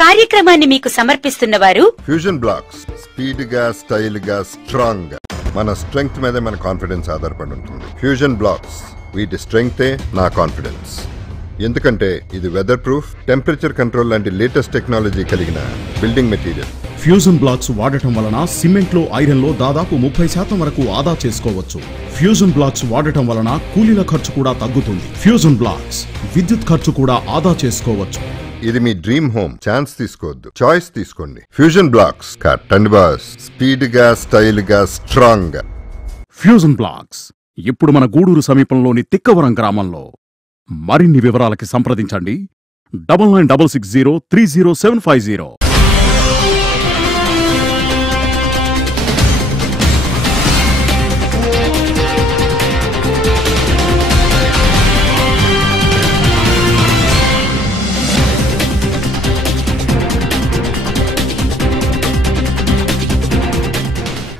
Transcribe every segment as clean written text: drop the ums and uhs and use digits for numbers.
కార్యక్రమాన్ని మీకు సమర్పిస్తున్న వారు ఫ్యూజన్ బ్లాక్స్. స్పీడ్ గా, స్టైల్ గా, స్ట్రాంగ్ గా. మన స్ట్రెంగ్త్ మీదే మన కాన్ఫిడెన్స్ ఆధారపడి ఉంటుంది. ఫ్యూజన్ బ్లాక్స్, వీటి స్ట్రెంగ్తే నా కాన్ఫిడెన్స్. ఎందుకంటే ఇది వెదర్ ప్రూఫ్, టెంపరేచర్ కంట్రోల్ లాంటి లేటెస్ట్ టెక్నాలజీ కలిగిన బిల్డింగ్ మెటీరియల్. ఫ్యూజన్ బ్లాక్స్ వాడటం వలన సిమెంట్ లో, ఐరన్ లో దాదాపు 30% వరకు ఆదా చేసుకోవచ్చు. ఫ్యూజన్ బ్లాక్స్ వాడటం వలన కూలీల ఖర్చు కూడా తగ్గుతుంది. ఫ్యూజన్ బ్లాక్స్ విద్యుత్ ఖర్చు కూడా ఆదా చేసుకోవచ్చు. ఇది మీ డ్రీమ్ హోమ్. ఛాన్స్ తీసుకోవద్దు, చాయిస్ తీసుకోండి. Fusion blocks. కట్టండి బాస్. స్పీడ్ గా, స్టైల్ గా, స్ట్రాంగ్ గా. ఫ్యూజన్ బ్లాక్స్ ఇప్పుడు మన గూడూరు సమీపంలోని తిక్కవరం గ్రామంలో. మరిన్ని వివరాలకి సంప్రదించండి 9966030750.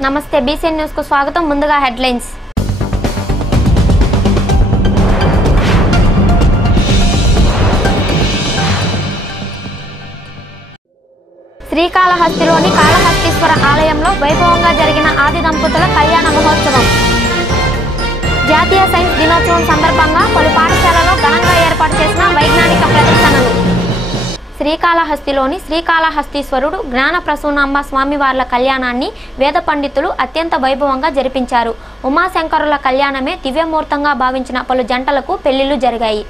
నమస్తే, బీసీఎన్ న్యూస్ కు స్వాగతం. ముందుగా హెడ్లైన్స్. శ్రీకాళహస్తిలోని కాళహస్తీశ్వర ఆలయంలో వైభవంగా జరిగిన ఆది దంపతుల కళ్యాణ మహోత్సవం. జాతీయ సైన్స్ దినోత్సవం సందర్భంగా పలు పాఠశాలలో ఘనంగా ఏర్పాటు చేసిన వైజ్ఞానిక ప్రదర్శనలు. శ్రీకాళహస్తిలోని శ్రీకాళహస్తీశ్వరుడు జ్ఞాన ప్రసూనాంబ స్వామివార్ల కళ్యాణాన్ని వేద పండితులు అత్యంత వైభవంగా జరిపించారు. ఉమాశంకరుల కళ్యాణమే దివ్యమూర్తంగా భావించిన పలు జంటలకు పెళ్లిళ్లు జరిగాయి.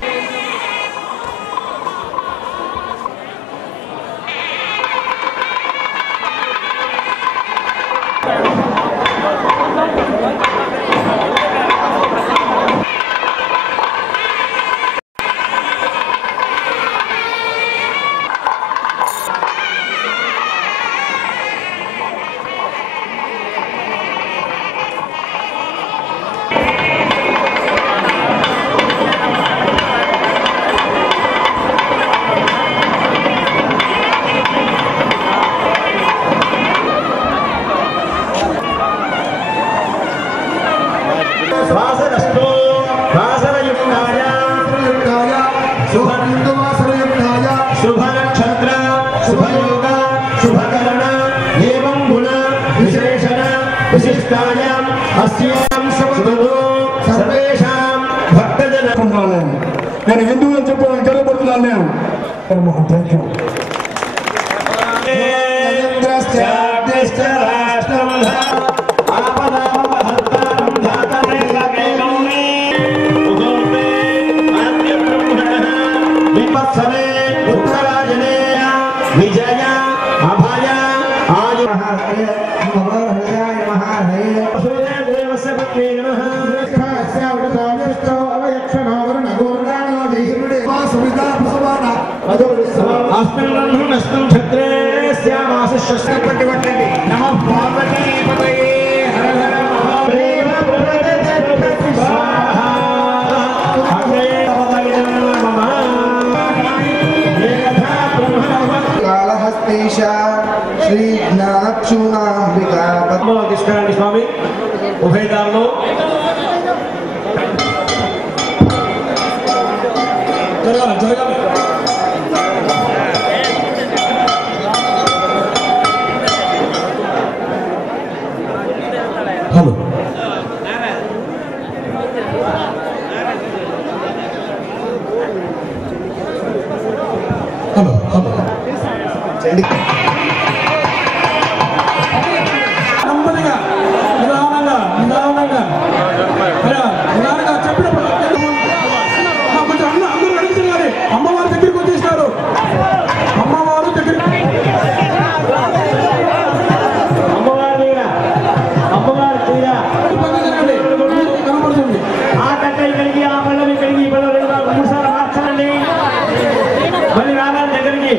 నేను హిందూ అని చెప్పి గర్వపడుతున్నాను. నేను విజయ అభయ ఆయ కాళహస్తీశ శ్రీ జ్ఞానక్షుణాంబికా పద్మలో తీసుకురండి స్వామి. ఉభయదారులు జరగాలి జరగాలి. హలో హలో హలో నెమ్మదిగా నిదానంగా నిదానంగా నిదానంగా చెప్పినప్పుడు కొంచెం అందరూ అడుగుతున్నారు. అమ్మవారి దగ్గరికి వచ్చేసినారు. అమ్మవారు దగ్గరికి కనపడుతుంది. ఆ కట్ట ఇక్కడికి, ఆ పళ్ళని ఇక్కడికి, ఈ పళ్ళు 3 సార్లు మార్చాలండి. మళ్ళీ రావాలి దగ్గరికి.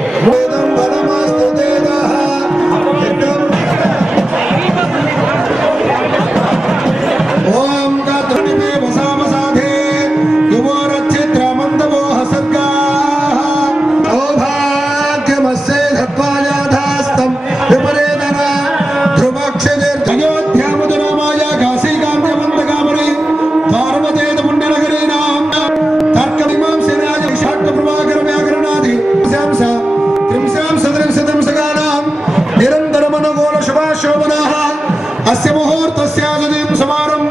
अस्य मुहूर्तस्यादीप समारं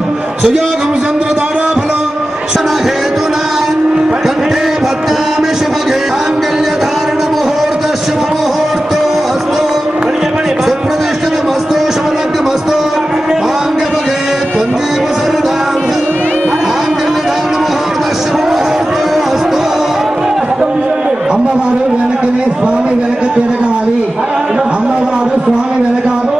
सुयोगं चन्द्रताराफलं शनहेतुना कंठे भद्रामि शुभगे मांगल्यधारण मुहूर्त शुभ मुहूर्तो अस्तु सुप्रतिष्ठितमस्तु शुभलग्नमस्तु मांगल्यभगे त्वन्दीप सरदां मांगल्यधारण मुहूर्त शुभ मुहूर्तो अस्तु अम्मवारु वेनकने स्वामी वेनक तिरगाली अम्मवारु स्वामी वेनकाली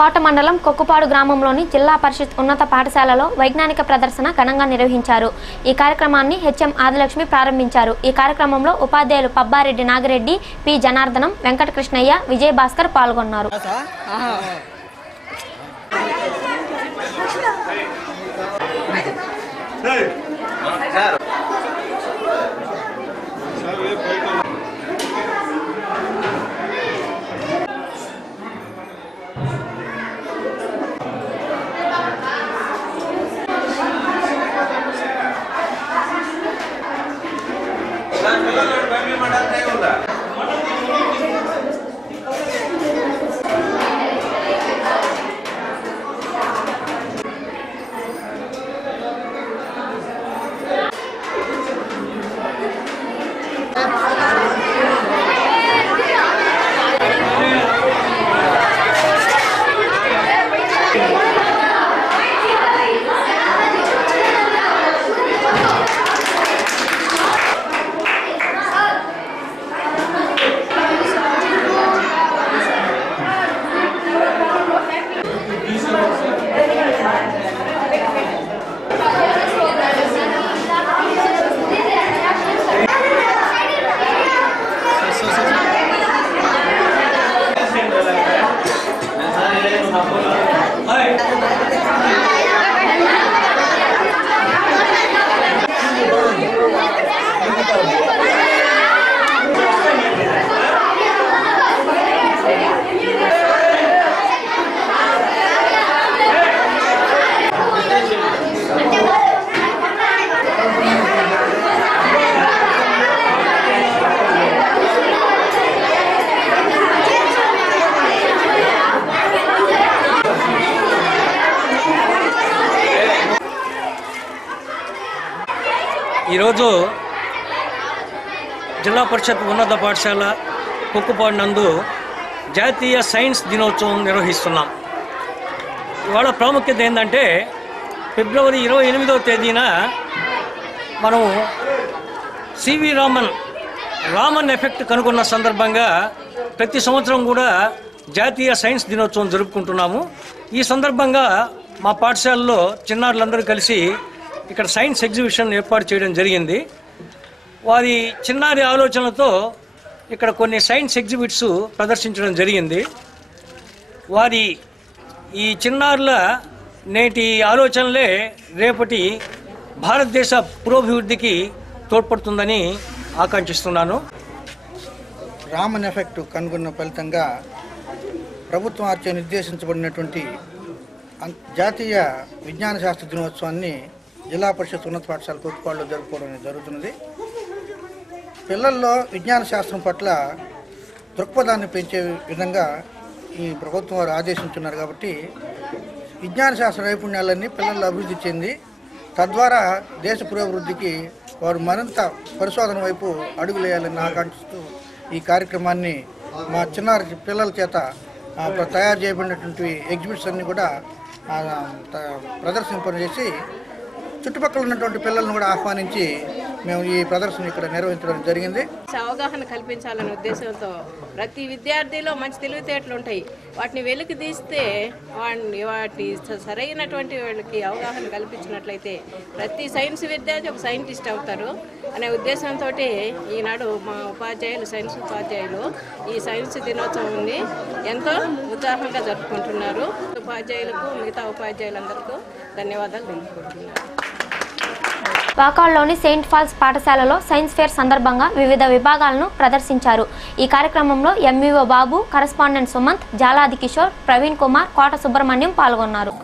కోట మండలం కొక్కుపాడు గ్రామంలోని జిల్లా పరిషత్ ఉన్నత పాఠశాలలో వైజ్ఞానిక ప్రదర్శన ఘనంగా నిర్వహించారు. ఈ కార్యక్రమాన్ని హెచ్ఎం ఆదిలక్ష్మి ప్రారంభించారు. ఈ కార్యక్రమంలో ఉపాధ్యాయులు పబ్బారెడ్డి నాగిరెడ్డి, పి జనార్దనం, వెంకట కృష్ణయ్య, విజయ్ భాస్కర్ పాల్గొన్నారు. ఈరోజు జిల్లా పరిషత్ ఉన్నత పాఠశాల కొక్కుపాడు నందు జాతీయ సైన్స్ దినోత్సవం నిర్వహిస్తున్నాం. ఇవాళ ప్రాముఖ్యత ఏంటంటే ఫిబ్రవరి 28వ తేదీన మనం సివి రామన్ ఎఫెక్ట్ కనుగొన్న సందర్భంగా ప్రతి సంవత్సరం కూడా జాతీయ సైన్స్ దినోత్సవం జరుపుకుంటున్నాము. ఈ సందర్భంగా మా పాఠశాలలో చిన్నారులందరూ కలిసి ఇక్కడ సైన్స్ ఎగ్జిబిషన్ ఏర్పాటు చేయడం జరిగింది. వారి చిన్నారి ఆలోచనలతో ఇక్కడ కొన్ని సైన్స్ ఎగ్జిబిట్స్ ప్రదర్శించడం జరిగింది. వారి ఈ చిన్నారుల నేటి ఆలోచనలే రేపటి భారతదేశ పురోభివృద్ధికి తోడ్పడుతుందని ఆకాంక్షిస్తున్నాను. రామన్ ఎఫెక్ట్ కనుగొన్న ఫలితంగా ప్రభుత్వం ఆర్చే నిర్దేశించబడినటువంటి జాతీయ విజ్ఞాన శాస్త్ర దినోత్సవాన్ని జిల్లా పరిషత్ ఉన్నత పాఠశాల కొక్కుపాడులో జరుపుకోవడం జరుగుతున్నది. పిల్లల్లో విజ్ఞాన శాస్త్రం పట్ల దృక్పథాన్ని పెంచే విధంగా ఈ ప్రభుత్వం వారు ఆదేశించున్నారు. కాబట్టి విజ్ఞాన శాస్త్ర నైపుణ్యాలన్నీ పిల్లల్లో అభివృద్ధి చెంది తద్వారా దేశ పురోభివృద్ధికి వారు మరింత పరిశోధన వైపు అడుగులేయాలని ఆకాంక్షిస్తూ ఈ కార్యక్రమాన్ని మా చిన్నారి పిల్లల చేత తయారు చేయబడినటువంటి ఎగ్జిబిట్స్ అన్నీ కూడా ప్రదర్శింపజేసి చుట్టుపక్కల ఉన్నటువంటి పిల్లలను కూడా ఆహ్వానించి మేము ఈ ప్రదర్శన ఇక్కడ నిర్వహించడం జరిగింది. అవగాహన కల్పించాలనే ఉద్దేశంతో ప్రతి విద్యార్థిలో మంచి తెలివితేటలు ఉంటాయి. వాటిని వెలికి తీస్తే వాటి సరైనటువంటి వాళ్ళకి అవగాహన కల్పించినట్లయితే ప్రతి సైన్స్ విద్యార్థి ఒక సైంటిస్ట్ అవుతారు అనే ఉద్దేశంతో ఈనాడు మా ఉపాధ్యాయులు సైన్స్ ఉపాధ్యాయులు ఈ సైన్స్ దినోత్సవాన్ని ఎంతో ఉత్సాహంగా జరుపుకుంటున్నారు. ఉపాధ్యాయులకు మిగతా ఉపాధ్యాయులందరికీ ధన్యవాదాలు తెలుపుకుంటున్నారు. వాకాడ్లోని సెయింట్ ఫాల్స్ పాఠశాలలో సైన్స్ ఫేర్ సందర్భంగా వివిధ విభాగాలను ప్రదర్శించారు. ఈ కార్యక్రమంలో ఎంఈఓ బాబు, కరెస్పాండెంట్ సుమంత్, జాలాది కిషోర్, ప్రవీణ్ కుమార్, కోట సుబ్రహ్మణ్యం పాల్గొన్నారు.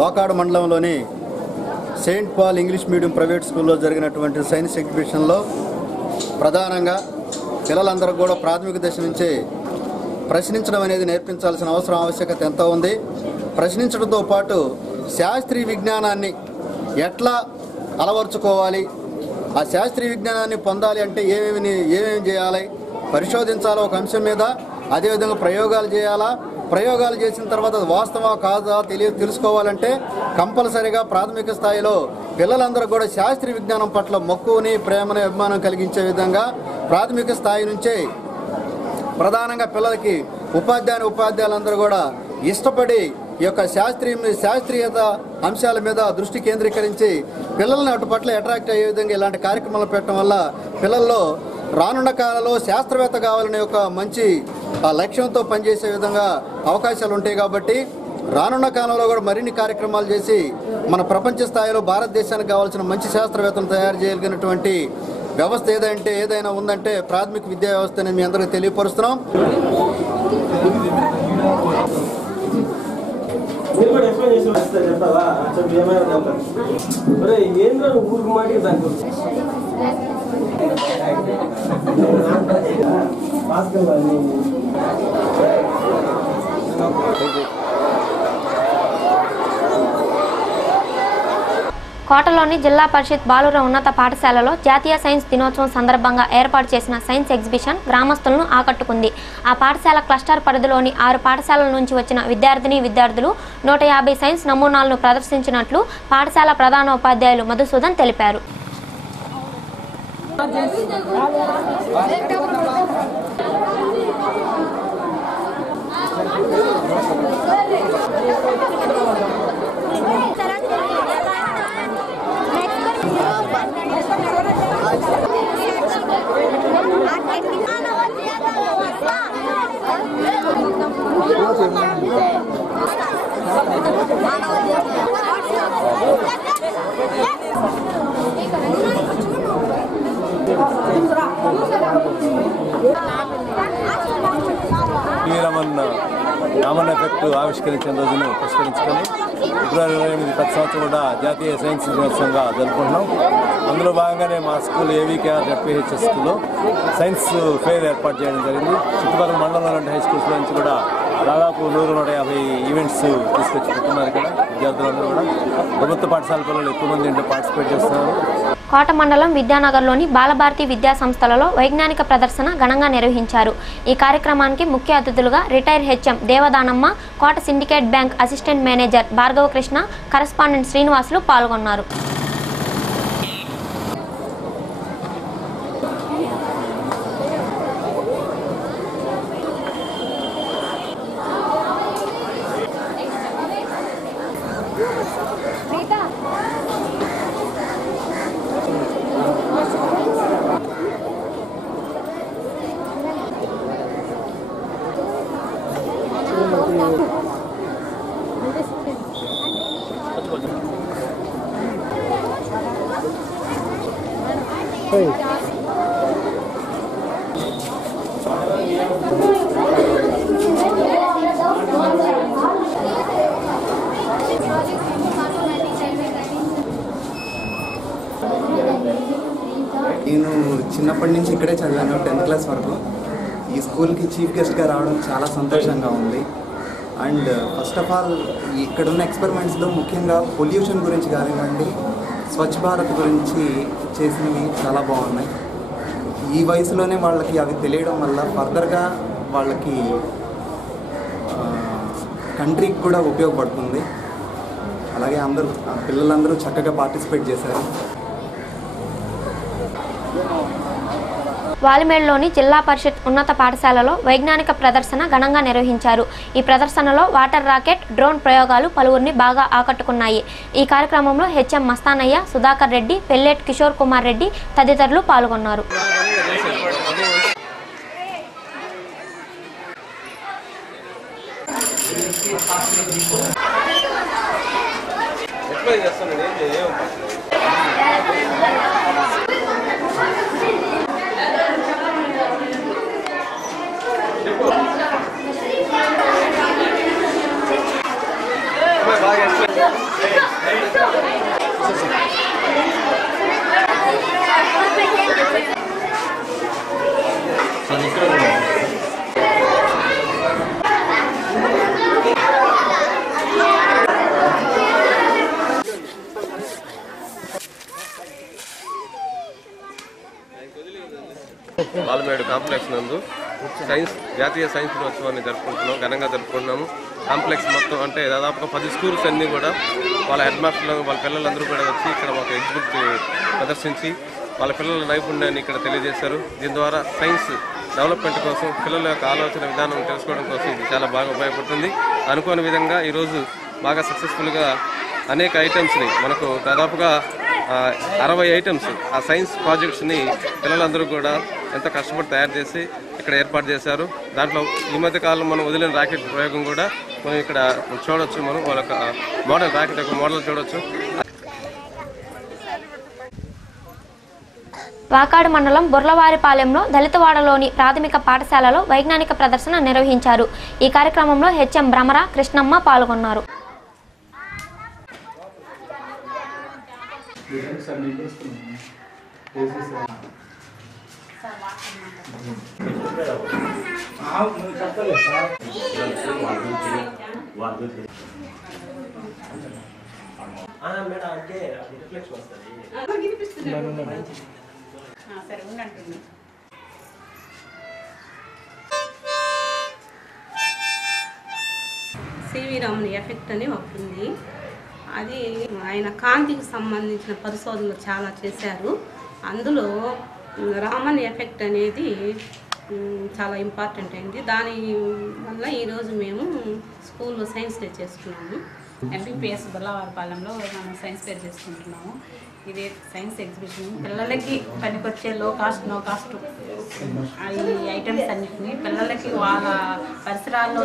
వాకాడు మండలంలోని Saint Paul English medium private స్కూల్లో జరిగినటువంటి సైన్స్ ఎగ్జిబిషన్లో ప్రధానంగా పిల్లలందరూ కూడా ప్రాథమిక దశ నుంచే ప్రశ్నించడం అనేది నేర్పించాల్సిన ఆవశ్యకత ఎంతో ఉంది. ప్రశ్నించడంతో పాటు శాస్త్రీయ విజ్ఞానాన్ని ఎట్లా అలవర్చుకోవాలి, ఆ శాస్త్రీయ విజ్ఞానాన్ని పొందాలి అంటే ఏమేమి చేయాలి, పరిశోధించాలా ఒక అంశం మీద, అదేవిధంగా ప్రయోగాలు చేయాలా, ప్రయోగాలు చేసిన తర్వాత వాస్తవా కాదా తెలుసుకోవాలంటే కంపల్సరీగా ప్రాథమిక స్థాయిలో పిల్లలందరూ కూడా శాస్త్రీయ విజ్ఞానం పట్ల మక్కువని, ప్రేమని, అభిమానం కలిగించే విధంగా ప్రాథమిక స్థాయి నుంచే ప్రధానంగా పిల్లలకి ఉపాధ్యాయులందరూ కూడా ఇష్టపడి ఈ యొక్క శాస్త్రీయత అంశాల మీద దృష్టి కేంద్రీకరించి పిల్లల్ని అటు పట్ల అట్రాక్ట్ అయ్యే విధంగా ఇలాంటి కార్యక్రమాలు పెట్టడం వల్ల పిల్లల్లో రానున్న కాలంలో శాస్త్రవేత్త కావాలనే ఒక మంచి లక్ష్యంతో పనిచేసే విధంగా అవకాశాలు ఉంటాయి. కాబట్టి రానున్న కాలంలో కూడా మరిన్ని కార్యక్రమాలు చేసి మన ప్రపంచ స్థాయిలో భారతదేశానికి కావాల్సిన మంచి శాస్త్రవేత్తను తయారు చేయగలిగినటువంటి వ్యవస్థ ఏదైనా ఉందంటే ప్రాథమిక విద్యా వ్యవస్థని మీ అందరికీ తెలియపరుస్తున్నాం. కోటలోని జిల్లా పరిషత్ బాలుర ఉన్నత పాఠశాలలో జాతీయ సైన్స్ దినోత్సవం సందర్భంగా ఏర్పాటు చేసిన సైన్స్ ఎగ్జిబిషన్ గ్రామస్తులను ఆకట్టుకుంది. ఆ పాఠశాల క్లస్టర్ పరిధిలోని 6 పాఠశాలల నుంచి వచ్చిన విద్యార్థులు 150 సైన్స్ నమూనాలను ప్రదర్శించినట్లు పాఠశాల ప్రధానోపాధ్యాయులు మధుసూదన్ తెలిపారు. రామన్ ఎఫెక్ట్ ఆవిష్కరించిన రోజును పురస్కరించుకొని ఫిబ్రవరి 28 ప్రతి సంవత్సరం కూడా జాతీయ సైన్స్ దినోత్సవంగా జరుపుకుంటున్నాం. అందులో భాగంగానే మా స్కూల్ ఏవికేఆర్ జెడ్పీహెచ్ఎస్ స్కూల్లో సైన్స్ ఫెయిర్ ఏర్పాటు చేయడం జరిగింది. చుట్టుపక్కల మండలంలో హై స్కూల్స్ నుంచి కూడా దాదాపు 100-150 ఈవెంట్స్ తీసుకొచ్చి పెట్టున్నారు. ఇక్కడ విద్యార్థులందరూ కూడా ప్రభుత్వ పాఠశాల పిల్లలు ఎక్కువ మంది ఇంట్లో పార్టిసిపేట్ చేస్తున్నారు. కోట మండలం విద్యానగర్లోని బాలభారతి విద్యా సంస్థలలో వైజ్ఞానిక ప్రదర్శన ఘనంగా నిర్వహించారు. ఈ కార్యక్రమానికి ముఖ్య అతిథులుగా retire HM Devadanamma, Kota syndicate bank assistant manager Bhargava Krishna, correspondent Srinivasulu పాల్గొన్నారు. నేను చిన్నప్పటి నుంచి ఇక్కడే చదివాను, 10th క్లాస్ వరకు. ఈ స్కూల్కి చీఫ్ గెస్ట్గా రావడం చాలా సంతోషంగా ఉంది. అండ్ ఫస్ట్ ఆఫ్ ఆల్ ఇక్కడున్న ఎక్స్పెరిమెంట్స్లో ముఖ్యంగా పొల్యూషన్ గురించి కానివ్వండి, స్వచ్ఛ భారత్ గురించి చేసినవి చాలా బాగున్నాయి. ఈ వయసులోనే వాళ్ళకి అవి తెలియడం వల్ల ఫర్దర్గా వాళ్ళకి కంట్రీకి కూడా ఉపయోగపడుతుంది. అలాగే పిల్లలందరూ చక్కగా పార్టిసిపేట్ చేశారు. వాలిమేడ్లోని జిల్లా పరిషత్ ఉన్నత పాఠశాలలో వైజ్ఞానిక ప్రదర్శన ఘనంగా నిర్వహించారు. ఈ ప్రదర్శనలో వాటర్ రాకెట్, డ్రోన్ ప్రయోగాలు పలువురిని బాగా ఆకట్టుకున్నాయి. ఈ కార్యక్రమంలో హెచ్ఎం మస్తానయ్య, సుధాకర్ రెడ్డి, పెల్లెట్ కిషోర్ కుమార్ రెడ్డి తదితరులు పాల్గొన్నారు. వాల్మేడు కాంప్లెక్స్ నందు జాతీయ సైన్స్ దినోత్సవాన్ని ఘనంగా జరుపుకుంటున్నాము. కాంప్లెక్స్ మొత్తం అంటే దాదాపుగా 10 స్కూల్స్ అన్నీ కూడా వాళ్ళ హెడ్ మాస్టర్లు, వాళ్ళ పిల్లలందరూ కూడా వచ్చి ఇక్కడ ఒక ఎగ్జిబిట్ ప్రదర్శించి వాళ్ళ పిల్లల నైపుణ్యాన్ని ఇక్కడ తెలియజేశారు. దీని ద్వారా సైన్స్ డెవలప్మెంట్ కోసం, పిల్లల యొక్క ఆలోచన విధానం తెలుసుకోవడం కోసం ఇది చాలా బాగా ఉపయోగపడుతుంది. అనుకోని విధంగా ఈరోజు బాగా సక్సెస్ఫుల్గా అనేక ఐటమ్స్ని మనకు దాదాపుగా 60 ఐటమ్స్ ఆ సైన్స్ ప్రాజెక్ట్స్ని పిల్లలందరూ కూడా ఎంతో కష్టపడి తయారు చేసి ఇక్కడ ఏర్పాటు చేశారు. దాంట్లో ఈ మధ్య కాలంలో మనం వదిలిన రాకెట్ ప్రయోగం కూడా మనం ఇక్కడ చూడవచ్చు. మనం వాళ్ళ మోడల్ రాకెట్ యొక్క మోడల్ చూడవచ్చు. వాకాడు మండలం బుర్లవారిపాలెంలో దళితవాడలోని ప్రాథమిక పాఠశాలలో వైజ్ఞానిక ప్రదర్శన నిర్వహించారు. ఈ కార్యక్రమంలో హెచ్ఎం భ్రమర, కృష్ణమ్మ పాల్గొన్నారు. సివి రామన్ ఎఫెక్ట్ అని ఒకటి ఉంది. అది ఆయన కాంతికి సంబంధించిన పరిశోధనలు చాలా చేశారు. అందులో రామన్ ఎఫెక్ట్ అనేది చాలా ఇంపార్టెంట్ అయింది. దాని వల్ల ఈరోజు మేము స్కూల్లో సైన్స్ డే చేసుకున్నాము. ఎంపీపీఎస్ బుర్లవారిపాలెంలో మనం సైన్స్ ఫేర్ చేసుకుంటున్నాము. ఇది సైన్స్ ఎగ్జిబిషన్ పిల్లలకి పనికొచ్చే లో కాస్ట్ నో కాస్ట్ ఈ ఐటమ్స్ అన్నిటిని పిల్లలకి వాళ్ళ పరిసరాల్లో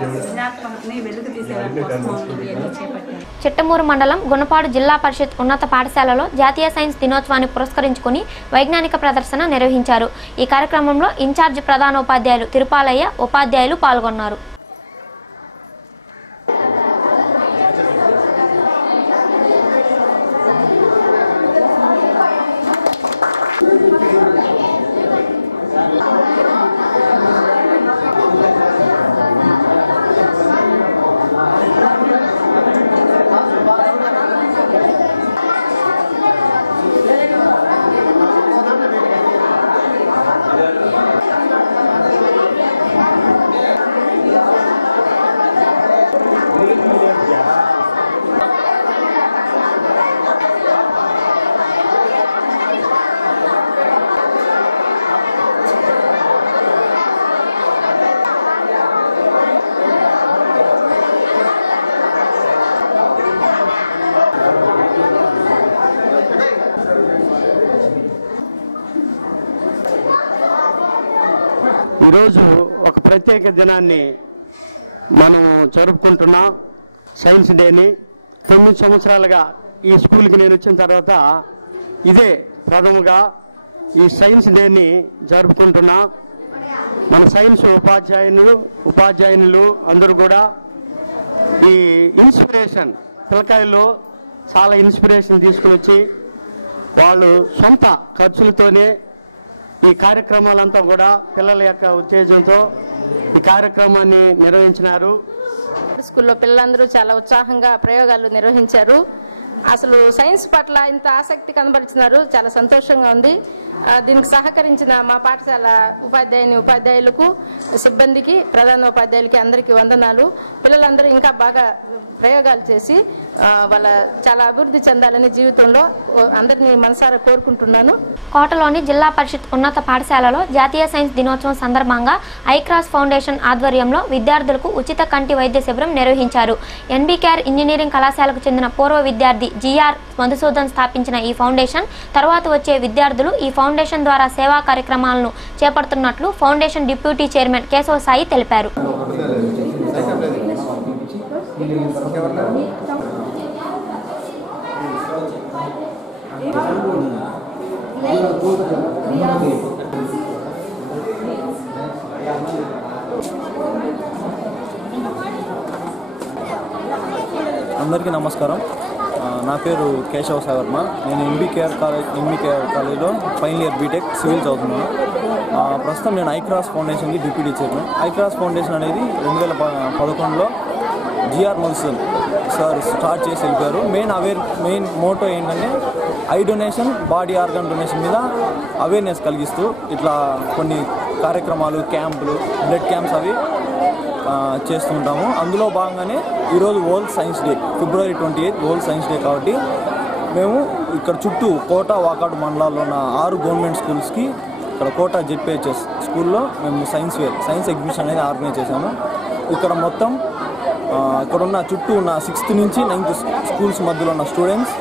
సృజనాత్మకతని వెలుగు తీసేదాని కోసం ఇవన్నీ చేపట్టారు. చిట్టమూరు మండలం గుణపాడు జిల్లా పరిషత్ ఉన్నత పాఠశాలలో జాతీయ సైన్స్ దినోత్సవాన్ని పురస్కరించుకుని వైజ్ఞానిక ప్రదర్శన నిర్వహించారు. ఈ కార్యక్రమంలో ఇన్ఛార్జ్ ప్రధానోపాధ్యాయులు తిరుపాలయ్య, ఉపాధ్యాయులు పాల్గొన్నారు. ఈరోజు ఒక ప్రత్యేక దినాన్ని మనం జరుపుకుంటున్నాం, సైన్స్ డేని. 9 సంవత్సరాలుగా ఈ స్కూల్కి నేను వచ్చిన తర్వాత ఇదే ప్రథమగా ఈ సైన్స్ డేని జరుపుకుంటున్నా. మన సైన్స్ ఉపాధ్యాయులు అందరూ కూడా ఈ ఇన్స్పిరేషన్ పిల్లకాయల్లో చాలా ఇన్స్పిరేషన్ తీసుకుని వచ్చి వాళ్ళు సొంత ఖర్చులతోనే ఈ కార్యక్రమాలంతా కూడా పిల్లల యొక్క ఉత్తేజంతో ఈ కార్యక్రమాన్ని నిర్వహించినారు. స్కూల్లో పిల్లలందరూ చాలా ఉత్సాహంగా ప్రయోగాలు నిర్వహించారు. అసలు సైన్స్ పట్ల ఇంత ఆసక్తి కనబరుచున్నారు, చాలా సంతోషంగా ఉంది. దీనికి సహకరించిన మా పాఠశాల ఉపాధ్యాయులకు, సిబ్బందికి, ప్రధానోపాధ్యాయులకి అందరికీ వందనాలు. పిల్లలందరూ ఇంకా బాగా ప్రయోగాలు చేసి వాళ్ళ చాలా అభివృద్ధి చెందాలని జీవితంలో అందరినీ మనసారా కోరుకుంటున్నాను. కోటలోని జిల్లా పరిషత్ ఉన్నత పాఠశాలలో జాతీయ సైన్స్ దినోత్సవం సందర్భంగా ఐక్రాస్ ఫౌండేషన్ ఆధ్వర్యంలో విద్యార్థులకు ఉచిత కంటి వైద్య శిబిరం నిర్వహించారు. ఎన్బీకేఆర్ ఇంజనీరింగ్ కళాశాలకు చెందిన పూర్వ విద్యార్థి జిఆర్ మధుసూదన్ స్థాపించిన ఈ ఫౌండేషన్ తర్వాత వచ్చే విద్యార్థులు ఈ ఫౌండేషన్ ద్వారా సేవా కార్యక్రమాలను చేపడుతున్నట్లు foundation deputy chairman Keshava Sai తెలిపారు. అందరికీ నమస్కారం. నా పేరు కేశవ సావర్మ. నేను ఎంబీకేఆర్ కాలేజ్లో ఫైనల్ ఇయర్ బీటెక్ సివిల్ చదువుతున్నాను. ప్రస్తుతం నేను ఐక్రాస్ ఫౌండేషన్కి డిప్యూటీ చైర్మన్. ఐక్రాస్ ఫౌండేషన్ అనేది 2011లో జిఆర్ మధుసూదన్ సార్ స్టార్ట్ చేసి వెళ్ళిపోయారు. మెయిన్ మోటో ఏంటంటే eye donation, body organ donation మీద అవేర్నెస్ కలిగిస్తూ ఇట్లా కొన్ని కార్యక్రమాలు, క్యాంపులు, బ్లడ్ క్యాంప్స్ అవి చేస్తూ ఉంటాము. అందులో భాగంగానే ఈరోజు world science day, February 28 world science day కాబట్టి మేము ఇక్కడ చుట్టూ కోట, వాకాడు మండలాల్లో ఉన్న 6 గవర్నమెంట్ స్కూల్స్కి ఇక్కడ కోట జెడ్పీహెచ్ఎస్ స్కూల్లో మేము సైన్స్ ఎగ్జిబిషన్ అనేది ఆర్గనైజ్ చేశాము. ఇక్కడ మొత్తం ఇక్కడున్న చుట్టూ ఉన్న 6th నుంచి 9th స్కూల్స్ మధ్యలో ఉన్న స్టూడెంట్స్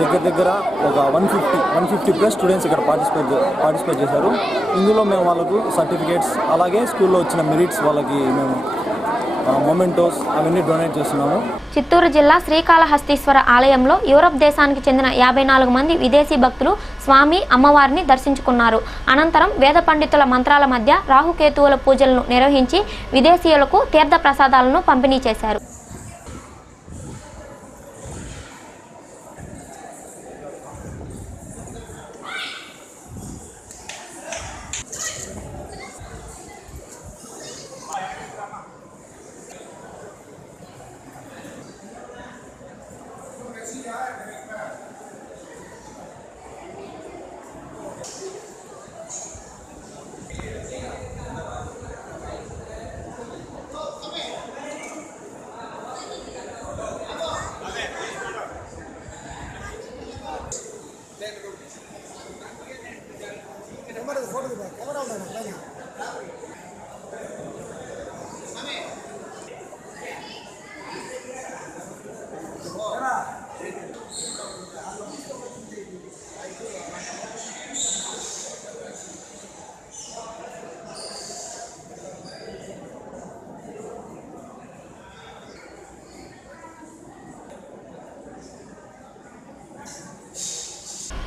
దగ్గర ఒక 150+ స్టూడెంట్స్ ఇక్కడ పార్టిసిపేట్ చేశారు. ఇందులో మేము వాళ్ళకు సర్టిఫికేట్స్, అలాగే స్కూల్లో వచ్చిన మెరిట్స్ వాళ్ళకి మేము మొమెంటోస్ అవన్నీ డొనేట్ చేస్తున్నాము. చిత్తూరు జిల్లా శ్రీకాళహస్తీశ్వర ఆలయంలో యూరప్ దేశానికి చెందిన 54 మంది విదేశీ భక్తులు స్వామి, అమ్మవారిని దర్శించుకున్నారు. అనంతరం వేద పండితుల మంత్రాల మధ్య రాహుకేతువుల పూజలను నిర్వహించి విదేశీయులకు తీర్థ ప్రసాదాలను పంపిణీ చేశారు.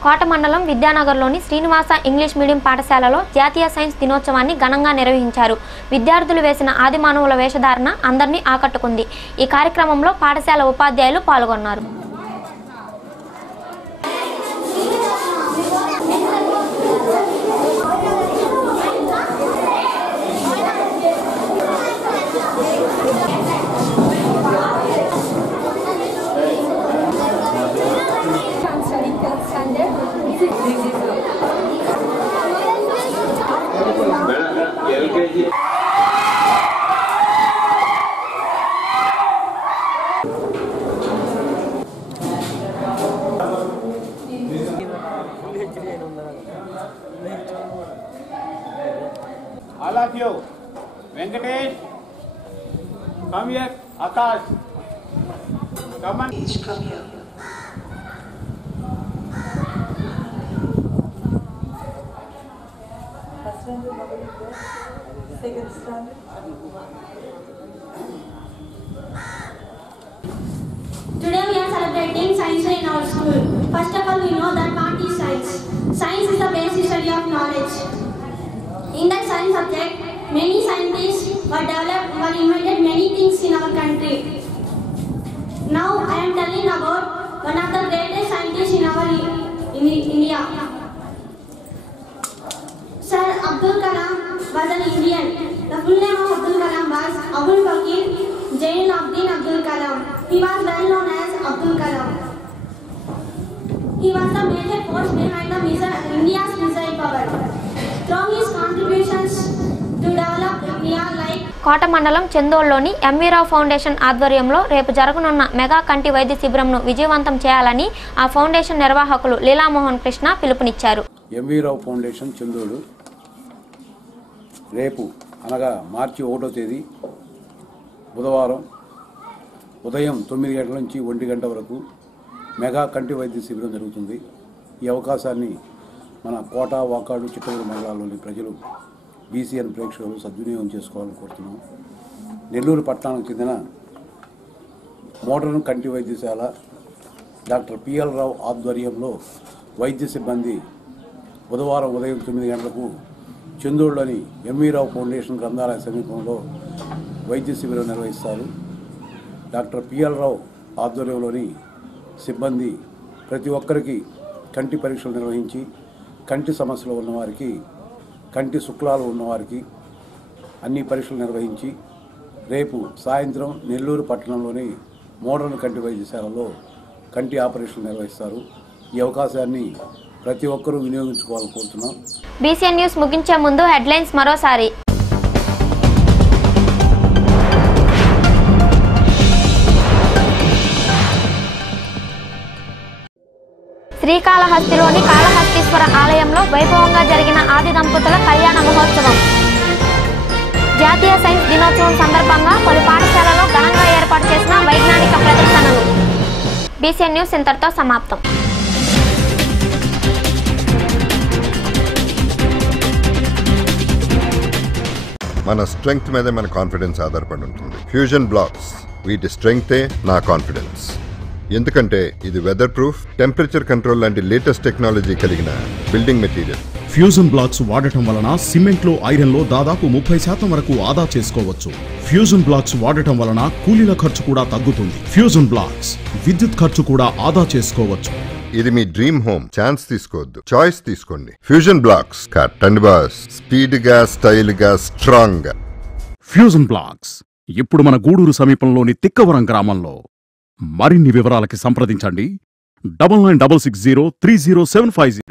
కోట మండలం విద్యానగర్లోని శ్రీనివాస ఇంగ్లీష్ మీడియం పాఠశాలలో జాతీయ సైన్స్ దినోత్సవాన్ని ఘనంగా నిర్వహించారు. విద్యార్థులు వేసిన ఆదిమానవుల వేషధారణ అందరినీ ఆకట్టుకుంది. ఈ కార్యక్రమంలో పాఠశాల ఉపాధ్యాయులు పాల్గొన్నారు. All of you, Venkatesh, come here, Akash, come on. Come here. First one, Today we are celebrating Science Day in our school. First of all, we know that what is science. Science is the basic study of knowledge. In that science subject, many scientists were invented many things in our country. Now I am telling about one of the greatest scientists in India. Sir Abdul Kalam was an Indian. The full name of Abdul Kalam was Abul Bakir Jainuddin Abdul Kalam. He was well known as Abdul Kalam. He was the major force behind India's missile power. Through his contributions to develop India like కోట మండలం చందోల్లోని MV రావు foundation ఆధ్వర్యంలో రేపు జరగనున్న mega కంటి వైద్య శిబిరంను విజయవంతం చేయాలని ఆ foundation నిర్వాహకులు లీలామోహన్ కృష్ణ పిలుపునిచ్చారు. ఎంవీ రావు ఫౌండేషన్ చందోలు రేపు అనగా మార్చి 1వ తేదీ బుధవారం ఉదయం 9 గంటల నుంచి 1 గంట వరకు మెగా కంటి వైద్య శిబిరం జరుగుతుంది. ఈ అవకాశాన్ని మన కోట వాకాడు చిట్టూరు మండలాల్లోని ప్రజలు బీసీఎన్ ప్రేక్షకులు సద్వినియోగం చేసుకోవాలని కోరుతున్నాం. నెల్లూరు పట్టణానికి చెందిన మోడర్న్ కంటి వైద్యశాల డాక్టర్ పిఎల్ రావు ఆధ్వర్యంలో వైద్య సిబ్బంది బుధవారం ఉదయం 9 గంటలకు చందూరులోని ఎంవీ రావు ఫౌండేషన్ గ్రంథాలయ సమీపంలో వైద్య శిబిరం నిర్వహిస్తారు. డాక్టర్ పిఎల్ రావు ఆధ్వర్యంలోని సిబ్బంది ప్రతి ఒక్కరికి కంటి పరీక్షలు నిర్వహించి కంటి సమస్యలు ఉన్నవారికి కంటి శుక్లాలు ఉన్నవారికి అన్ని పరీక్షలు నిర్వహించి రేపు సాయంత్రం నెల్లూరు పట్టణంలోని మోడర్న్ కంటి వైద్యశాలలో కంటి ఆపరేషన్లు నిర్వహిస్తారు. ఈ అవకాశాన్ని ప్రతి ఒక్కరూ వినియోగించుకోవాలని కోరుతున్నాం. బీసీఎన్ న్యూస్ ముగించే ముందు హెడ్లైన్స్ మరోసారి. శ్రీకాళహస్తిలోని కాళహస్తీశ్వర ఆలయంలో వైభవంగా జరిగిన ఆది దంపతుల కళ్యాణ మహోత్సవం. జాతీయ సైన్స్ దినోత్సవం సందర్భంగా పలు పాఠశాలలో ఘనంగా ఏర్పాటు చేసిన వైజ్ఞానిక ప్రదర్శనలు. బీసీఎన్ న్యూస్ ఇంతటితో సమాప్తం. మన స్ట్రెంగ్త్ మీదే మన కాన్ఫిడెన్స్ ఆధారపడి ఉంటుంది. ఫ్యూజన్ బ్లాక్స్ వీటి స్ట్రెంగ్తే నా కాన్ఫిడెన్స్. ఎందుకంటే ఇది వెదర్ ప్రూఫ్, టెంపరేచర్ కంట్రోల్ లాంటి లేటెస్ట్ టెక్నాలజీ కలిగిన బిల్డింగ్ మెటీరియల్. ఫ్యూజన్ బ్లాక్స్ వాడటం వలన సిమెంట్ లో ఐరన్ లో దాదాపు 30% వరకు ఆదా చేసుకోవచ్చు. ఫ్యూజన్ బ్లాక్స్ వాడటం వలన కూలీల ఖర్చు కూడా తగ్గుతుంది. ఫ్యూజన్ బ్లాక్స్ విద్యుత్ ఖర్చు కూడా ఆదా చేసుకోవచ్చు. ఇది మీ డ్రీమ్ హోమ్. ఛాన్స్ తీసుకోవద్దు, చాయిస్ తీసుకోండి. ఫ్యూజన్ బ్లాక్స్ కట్టండి బాస్. స్పీడ్ గా, స్టైల్ గా, స్ట్రాంగ్ గా. ఫ్యూజన్ బ్లాక్స్ ఇప్పుడు మన గూడూరు సమీపంలోని తిక్కవరం గ్రామంలో. మరిన్ని వివరాలకి సంప్రదించండి 9966030750.